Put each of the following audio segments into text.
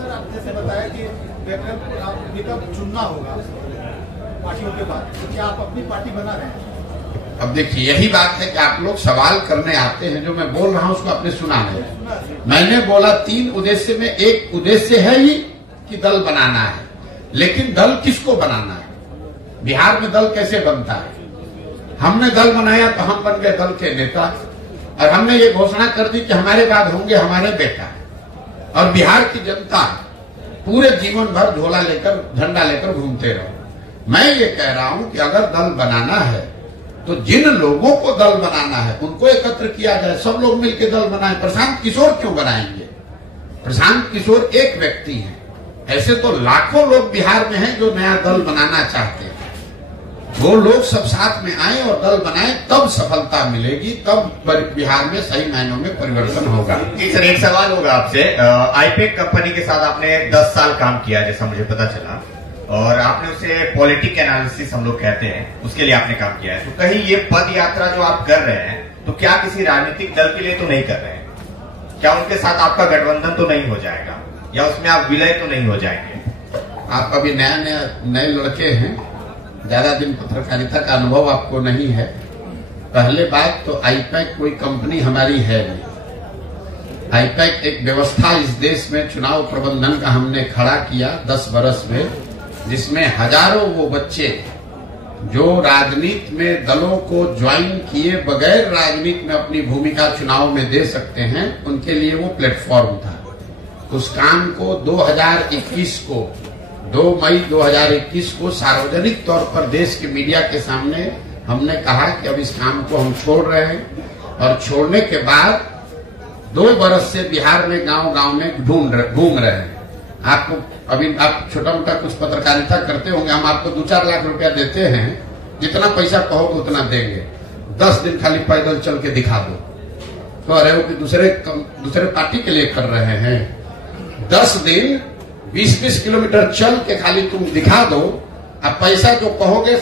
Sir, आप जैसे बताया कि विकल्प चुनना होगा पार्टियों के बाद, तो क्या आप अपनी पार्टी बना रहे हैं? अब देखिए, यही बात है कि आप लोग सवाल करने आते हैं, जो मैं बोल रहा हूं उसको आपने सुना नहीं। मैंने बोला 3 उद्देश्य में एक उद्देश्य है ही कि दल बनाना है, लेकिन दल किसको बनाना है? बिहार में दल कैसे बनता है? हमने दल बनाया तो हम बन गए दल के नेता, और हमने ये घोषणा कर दी कि हमारे बाद होंगे हमारे बेटा, और बिहार की जनता पूरे जीवन भर झोला लेकर झंडा लेकर घूमते रहो। मैं ये कह रहा हूं कि अगर दल बनाना है तो जिन लोगों को दल बनाना है उनको एकत्र किया जाए, सब लोग मिलकर दल बनाए। प्रशांत किशोर क्यों बनाएंगे? प्रशांत किशोर एक व्यक्ति है, ऐसे तो लाखों लोग बिहार में हैं जो नया दल बनाना चाहते हैं। वो लोग सब साथ में आए और दल बनाए, तब सफलता मिलेगी, तब बिहार में सही मायनों में परिवर्तन होगा। सर, एक सवाल होगा आपसे। आईपेक कंपनी के साथ आपने 10 साल काम किया, जैसा मुझे पता चला, और आपने उसे पॉलिटिक एनालिसिस हम लोग कहते हैं, उसके लिए आपने काम किया है। तो कहीं ये पद यात्रा जो आप कर रहे हैं, तो क्या किसी राजनीतिक दल के लिए तो नहीं कर रहे हैं? क्या उनके साथ आपका गठबंधन तो नहीं हो जाएगा, या उसमें आप विलय तो नहीं हो जाएंगे? आप अभी नए लड़के हैं, ज्यादा दिन पत्रकारिता का अनुभव आपको नहीं है। पहले बात तो आईपैक कोई कंपनी हमारी है नहीं। आईपैक एक व्यवस्था इस देश में चुनाव प्रबंधन का हमने खड़ा किया 10 बरस में, जिसमें हजारों वो बच्चे जो राजनीति में दलों को ज्वाइन किए बगैर राजनीति में अपनी भूमिका चुनाव में दे सकते हैं, उनके लिए वो प्लेटफॉर्म था। उस काम को 2021 को 2 मई 2021 को सार्वजनिक तौर पर देश के मीडिया के सामने हमने कहा कि अब इस काम को हम छोड़ रहे हैं, और छोड़ने के बाद 2 बरस से बिहार में गांव-गांव में घूम रहे हैं। आपको अभी आप छोटा मोटा कुछ पत्रकारिता करते होंगे, हम आपको 2-4 लाख रुपया देते हैं, जितना पैसा कहोगे उतना देंगे। 10 दिन खाली पैदल चल के दिखा दो, कह रहे हो कि दूसरे पार्टी के लिए कर रहे हैं। 10 दिन 20-20 किलोमीटर चल के खाली तुम दिखा दो, अब पैसा जो कहोगे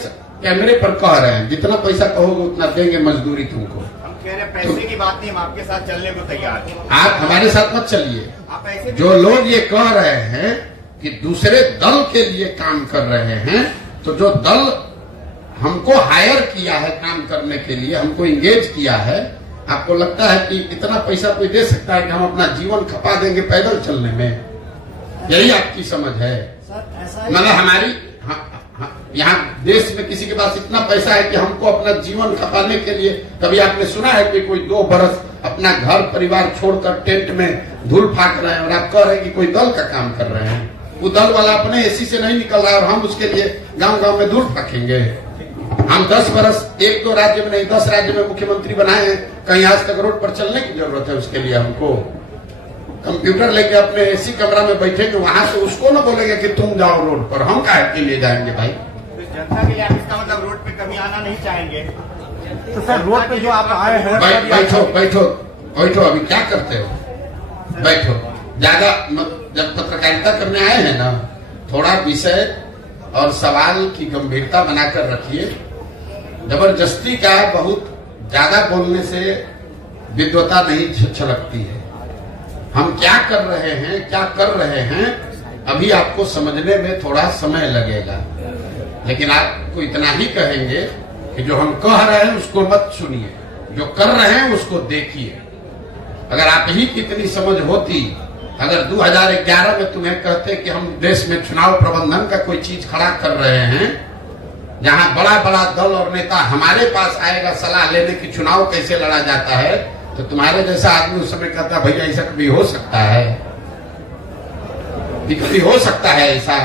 कैमरे पर कह रहे हैं, जितना पैसा कहोगे उतना देंगे मजदूरी तुमको। हम कह रहे हैं पैसे की बात नहीं, हम आपके साथ चलने को तैयार हैं। आप हमारे साथ मत चलिए। जो लोग ये कह रहे हैं कि दूसरे दल के लिए काम कर रहे हैं, तो जो दल हमको हायर किया है काम करने के लिए, हमको इंगेज किया है, आपको लगता है कि इतना पैसा कोई दे सकता है कि हम अपना जीवन खपा देंगे पैदल चलने में? यही आपकी समझ है? मतलब हमारी यहाँ देश में किसी के पास इतना पैसा है कि हमको अपना जीवन खपाने के लिए, कभी आपने सुना है कि कोई 2 बरस अपना घर परिवार छोड़कर टेंट में धूल फाक रहे हैं, और आप कह रहे हैं कि कोई दल का काम कर रहे हैं? वो दल वाला अपने एसी से नहीं निकल रहा है, और हम उसके लिए गांव-गांव में धूल फाकेंगे? हम 10 बरस 1-2 राज्य में नहीं 10 राज्य में मुख्यमंत्री बनाए हैं, कहीं आज तक रोड पर चलने की जरूरत है? उसके लिए हमको कंप्यूटर लेके अपने एसी कमरा में बैठेंगे, वहां से उसको न बोलेंगे कि तुम जाओ रोड पर, हम काहे के लिए जाएंगे भाई? तो जनता के लिए आप इसका मतलब रोड पे कभी आना नहीं चाहेंगे? तो सर, रोड पे जो आप आए हैं, बैठो, अभी क्या करते हो? बैठो। ज्यादा जब पत्रकारिता करने आए हैं ना, थोड़ा विषय और सवाल की गंभीरता बनाकर रखिए। जबरदस्ती का बहुत ज्यादा बोलने से विद्वता नहीं छलकती है। हम क्या कर रहे हैं अभी आपको समझने में थोड़ा समय लगेगा, लेकिन आपको इतना ही कहेंगे कि जो हम कह रहे हैं उसको मत सुनिए, जो कर रहे हैं उसको देखिए। अगर आप ही की इतनी समझ होती, अगर 2011 में तुम्हें कहते कि हम देश में चुनाव प्रबंधन का कोई चीज खड़ा कर रहे हैं, जहां बड़ा बड़ा दल और नेता हमारे पास आएगा सलाह लेने की चुनाव कैसे लड़ा जाता है, तो तुम्हारे जैसा आदमी उस समय कहता भैया ऐसा कभी हो सकता है? कभी हो सकता है ऐसा?